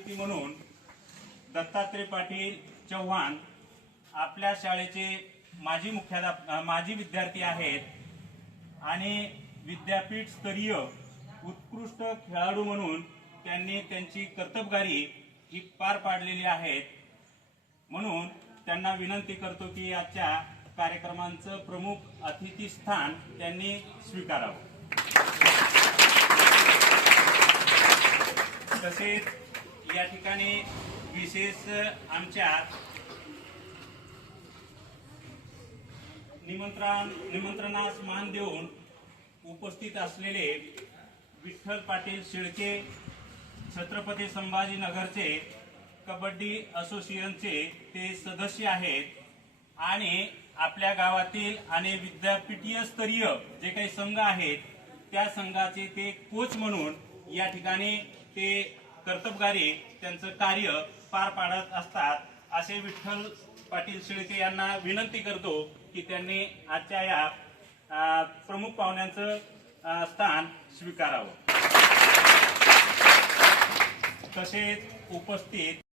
म्हणून दत्तात्रय पाटील चव्हाण आपल्या शाळेचे माजी मुख्याध्या माजी विद्यार्थी आहेत आणि विद्यापीठ स्तरीय उत्कृष्ट खेळाडू म्हणून त्यांनी त्यांची कर्तबगारी ही पार पाडलेली आहे म्हणून त्यांना विनंती करतो की आजच्या कार्यक्रमांचं प्रमुख अतिथी स्थान त्यांनी स्वीकारावं तसेच या ठिकाणी विशेष आमच्या निमंत्रण निमंत्रणास मान देऊन उपस्थित असलेले विठ्ठल पाटील शिळके छत्रपती संभाजीनगरचे कबड्डी असोसिएशनचे ते सदस्य आहेत आणि आपल्या गावातील आणि विद्यापीठीय स्तरीय जे काही संघ आहेत त्या संघाचे ते कोच म्हणून या ठिकाणी ते कर्तबगारी त्यांचं कार्य पार पाडत असतात असे विठ्ठल पाटील शिळके यांना विनंती करतो की त्यांनी आजच्या या प्रमुख पाहुण्यांचं स्थान स्वीकारावं तसेच उपस्थित